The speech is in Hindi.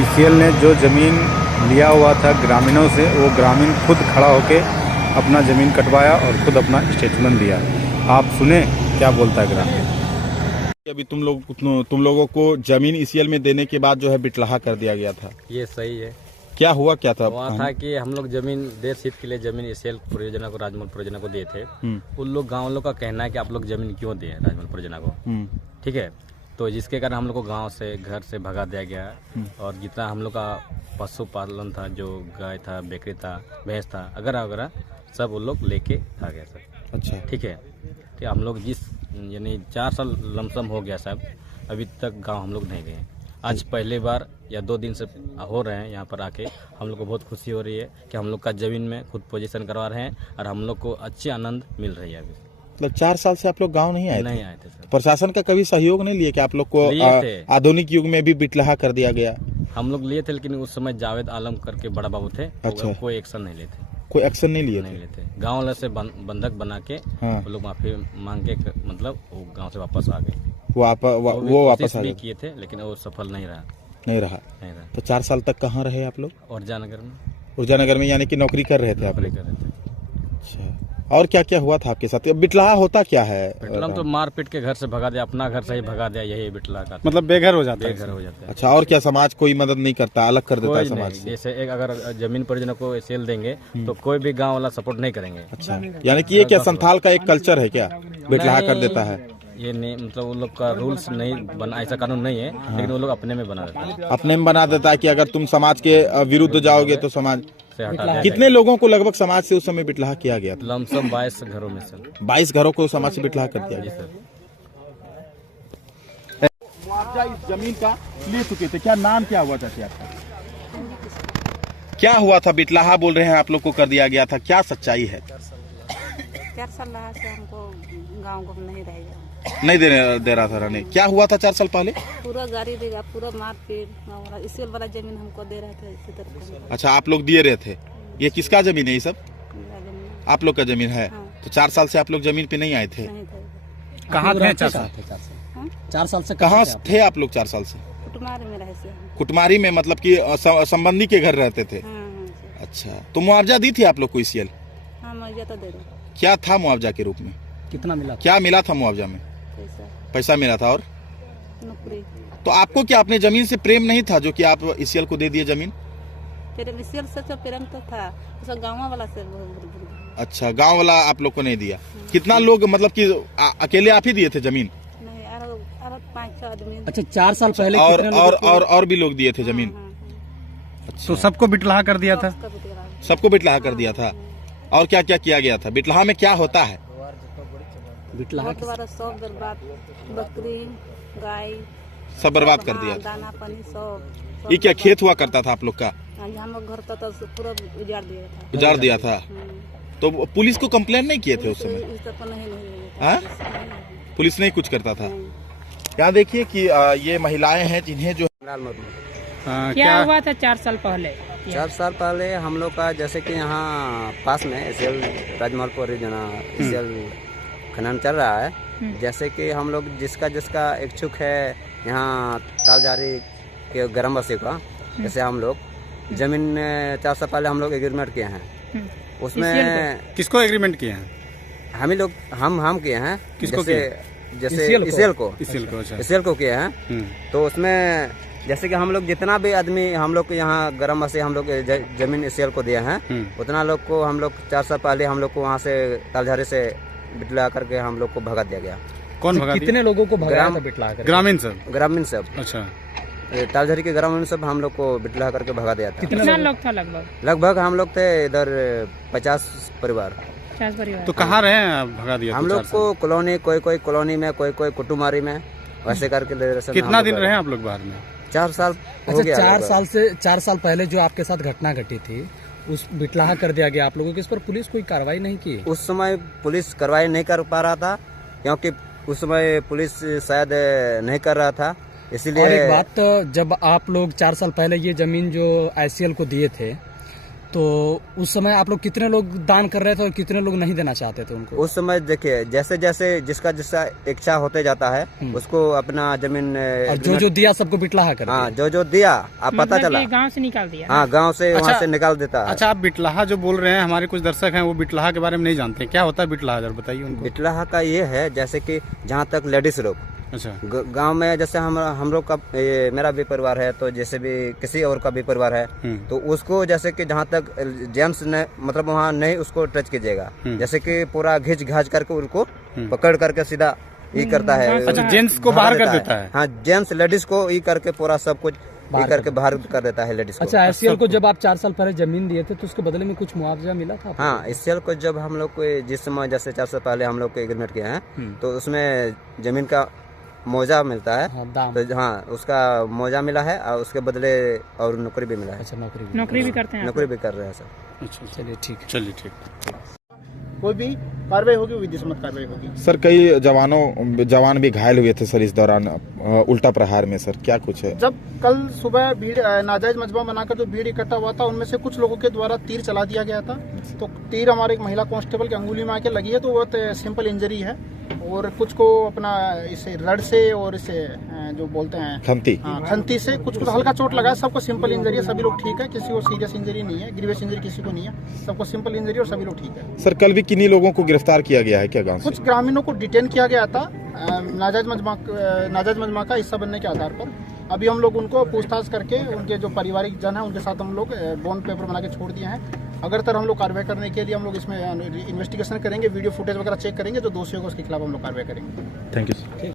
ईसीएल ने जो ज़मीन लिया हुआ था ग्रामीणों से, वो ग्रामीण खुद खड़ा होके अपना ज़मीन कटवाया और खुद अपना स्टेटमेंट दिया। आप सुने क्या बोलता है ग्रामीण। अभी तुम लोगों को जमीन ईसीएल में देने के बाद जो है बिटलाहा कर दिया गया था, ये सही है। क्या हुआ, क्या था? हुआ था कि हम लोग जमीन देश हित के लिए जमीन ईसीएल परियोजना को, राजमहल परियोजना को दिए थे। उन लोग गाँव लोग का कहना है कि आप लोग जमीन क्यों दिए राजमहल परियोजना को, ठीक है। तो जिसके कारण हम लोग को गांव से, घर से भगा दिया गया, और जितना हम लोग का पशुपालन था, जो गाय था, बकरी था, भैंस था, अगर सब वो लोग लेके आ गया सर। अच्छा, ठीक है। तो हम लोग यानी 4 साल लमसम हो गया साहब, अभी तक गांव हम लोग नहीं गए। आज पहली बार या 2 दिन से हो रहे हैं यहाँ पर आके। हम लोग को बहुत खुशी हो रही है कि हम लोग का जमीन में खुद पोजीशन करवा रहे हैं और हम लोग को अच्छी आनंद मिल रही है। अभी मतलब 4 साल से आप लोग गांव नहीं आए थे सर। प्रशासन का कभी सहयोग नहीं लिए कि आप लोग को आधुनिक युग में भी बिटलाहा कर दिया गया? हम लोग लिए थे, लेकिन उस समय जावेद आलम करके बड़ा बाबू थे। अच्छा। कोई एक्शन नहीं लेते, कोई एक्शन नहीं लिए थे। गाँव वाले से बंधक बना के वो लोग माफी मांग के, मतलब वो गाँव से वापस आ गए। वो वापस आ गए किए थे, लेकिन वो सफल नहीं रहा। तो 4 साल तक कहाँ रहे आप लोग? ऊर्जानगर में, यानी कि नौकरी कर रहे थे आप लोग? कर रहे थे। अच्छा, और क्या क्या हुआ था आपके साथ? बिटलाहा होता क्या है? बिटलाहा तो मार पीट के घर से भगा दिया, अपना घर से ही भगा दिया, यही बिटलाहा का। मतलब बेघर हो जाता है। अच्छा, और क्या समाज कोई मदद नहीं करता, अलग कर देता है समाज से? जैसे एक अगर जमीन परियोजना को सेल देंगे तो कोई भी गांव वाला सपोर्ट नहीं करेंगे। अच्छा, यानी कि ये क्या संथाल का एक कल्चर है क्या, बिटलाहा कर देता है? ये नहीं, मतलब वो लोग का रूल्स नहीं बना, ऐसा कानून नहीं है। लेकिन वो लोग अपने में बना देता है। अपने में बना देता है कि अगर तुम समाज के विरुद्ध जाओगे तो समाज से हटा। कितने लोगों को लगभग समाज से उस समय बिटलाहा किया गया था? लमसम 22 घरों में सर। 22 घरों को समाज से बिटलाहा कर दिया गया। मुआवजा इस जमीन का ले चुके थे, क्या नाम क्या हुआ था आपका? क्या हुआ था? बिटलाहा बोल रहे हैं आप लोग को कर दिया गया था, क्या सच्चाई है? 4 साल रहा से हमको गाँव को नहीं रहेगा, नहीं दे रहा था रहने। क्या हुआ था 4 साल पहले? पूरा गाड़ी देगा, पूरा मार पीट, इसी वाला जमीन हमको दे रहे थे इसी तरह। अच्छा, आप लोग दिए रहे थे। ये किसका जमीन है? ये सब आप लोग का जमीन है। तो 4 साल से आप लोग जमीन पे नहीं आए थे? कहाँ थे 4 साल? 4 साल से कहाँ थे आप लोग? 4 साल से कुटमारी में रहे थे। कुटमारी में, मतलब कि संबंधी के घर रहते थे? अच्छा, तो मुआवजा दी थी आप लोग को ईसीएल? हाँ, मुआवजा तो दे रहे। क्या था मुआवजा के रूप में? कितना मिला? क्या मिला था मुआवजा में? पैसा मिला था। और नौकरी। तो आपको क्या अपने जमीन से प्रेम नहीं था जो कि आप ईसीएल को दे दिए जमीन? ईसीएल से तो प्रेम तो था, गाँव वाला से। अच्छा, गांव वाला आप लोग को नहीं दिया। कितना लोग, मतलब कि अकेले आप ही दिए थे जमीन? नहीं, 5-6 आदमी। अच्छा, 4 साल पहले और भी लोग दिए थे जमीन? अच्छा, तो सबको बिटलाहा कर दिया था? सबको बिटलाहा कर दिया था। और क्या क्या किया गया था? बिटलाहा में क्या होता है? बिटलाहा सब बर्बाद, बकरी, गाय सब बर्बाद कर दिया। दाना पानी सब। ये क्या खेत हुआ करता था आप लोग का? हम लोग घर तो पूरा उजाड़ दिया था। तो पुलिस को कंप्लेन नहीं किए थे उस समय? पुलिस नहीं कुछ करता था। यहाँ देखिए कि ये महिलाएं हैं जिन्हें जो क्या हुआ था 4 साल पहले? 4 साल पहले हम लोग का, जैसे कि यहाँ पास में ईसीएल राजमहल परियोजना ईसीएल खनन चल रहा है। जैसे कि हम लोग जिसका इच्छुक है यहाँ तालजारी के ग्रामवासी का, जैसे हम लोग जमीन 4 साल पहले हम लोग एग्रीमेंट किए हैं। उसमें किसको एग्रीमेंट किए हैं? हम ही लोग हम किए हैं। किसको? जैसे ईसीएल को किए हैं। तो उसमें जैसे कि हम लोग जितना भी आदमी हम लोग यहाँ ग्रामवासी हम लोग जमीन ईसीएल को दिए हैं, उतना लोग को हम लोग 4 साल पहले हम लोग को वहाँ से तालझारी से बिटला करके हम लोग को भगा दिया गया। कौन भगा? कितने लोगों को भगाया था बिटला कर? ग्रामीण सब। अच्छा, तालझारी के ग्रामीण सब हम लोग को बिटला करके भगा दिया था। कितना लोग था? लगभग हम लोग थे इधर 50 परिवार। तो कहाँ रहे हैं भगा दिया? हम लोग को कॉलोनी, कोई कॉलोनी में, कोई कुटुमारी में, वैसे करके। कितना दिन रहे आप लोग बाहर में? 4 साल हो गया। 4 साल पहले जो आपके साथ घटना घटी थी, उस बिटलाहा कर दिया गया आप लोगों के, इस पर पुलिस कोई कार्रवाई नहीं की? उस समय पुलिस कार्रवाई नहीं कर पा रहा था, क्योंकि उस समय पुलिस शायद नहीं कर रहा था, इसीलिए। और एक बात, जब आप लोग 4 साल पहले ये जमीन जो आईसीएल को दिए थे, तो उस समय आप लोग कितने लोग दान कर रहे थे और कितने लोग नहीं देना चाहते थे उनको? उस समय देखिए जैसे जैसे जिसका जिसका इच्छा होते जाता है उसको अपना जमीन और जो दिया सबको बिटलाहा कर हाँ जो दिया आप पता चला गांव से निकाल दिया। हाँ गांव से वहाँ से निकाल देता है। अच्छा, आप बिटलाहा जो बोल रहे हैं, हमारे कुछ दर्शक हैं वो बिटलाहा के बारे में नहीं जानते, क्या होता है बिटलाहा, जरा बताइए उनको। बिटलाहा का ये है जैसे कि जहाँ तक लेडीज लोग अच्छा, गांव में जैसे हम लोग का मेरा भी परिवार है तो जैसे भी किसी और का भी परिवार है तो उसको जैसे कि जहाँ तक जेंट्स ने मतलब वहाँ नहीं उसको टच कीजिएगा, जैसे कि पूरा घिंच घाच करके उनको पकड़ करके सीधा ये करता है। अच्छा, जेंट्स को बाहर कर देता है। हाँ जेंट्स लेडीज को ये करके पूरा सब कुछ ये करके बाहर कर देता है लेडीज को। अच्छा, एससीएल को जब आप 4 साल पहले जमीन दिए थे तो उसके बदले में कुछ मुआवजा मिला था? हाँ, एससीएल को जब हम लोग को जिस समय जैसे 4 साल पहले हम लोग को एग्रीमेंट किया है तो उसमें जमीन का मौजा मिलता है। हाँ, दाम। तो हाँ उसका मौजा मिला है और उसके बदले और नौकरी भी मिला है। अच्छा, नौकरी भी करते हैं? नौकरी भी कर रहे हैं सर। अच्छा, चलिए ठीक। चलिए ठीक। कोई भी कार्रवाई होगी, विधि सम्मत कार्रवाई होगी। सर कई जवान भी घायल हुए थे सर इस दौरान उल्टा प्रहार में, सर क्या कुछ है? जब कल सुबह भीड़ नाजायज मजमा बनाकर जो भीड़ इकट्ठा हुआ था उनमें से कुछ लोगों के द्वारा तीर चला दिया गया था। तो तीर हमारे एक महिला कांस्टेबल की अंगुली में आके लगी है तो बहुत सिंपल इंजरी है, और कुछ को अपना इसे रड से और इसे जो बोलते हैं खंती से कुछ हल्का चोट लगा है। सबको सिंपल इंजरी है, सभी लोग ठीक है, किसी को सीरियस इंजरी नहीं है, ग्रीवियस इंजरी किसी को नहीं है, सबको सिंपल इंजरी और सभी लोग ठीक है। सर कल भी किन्हीं लोगों को गिरफ्तार किया गया है क्या गांव से? कुछ ग्रामीणों को डिटेन किया गया था नाजायज मजमा का हिस्सा बनने के आधार पर। अभी हम लोग उनको पूछताछ करके उनके जो पारिवारिक जन है उनके साथ हम लोग बॉन्ड पेपर बना के छोड़ दिए हैं। अगर हम लोग कार्रवाई करने के लिए हम लोग इसमें इन्वेस्टिगेशन करेंगे, वीडियो फुटेज वगैरह चेक करेंगे, जो दोषी होगा उसके खिलाफ हम लोग कार्रवाई करेंगे। Thank you.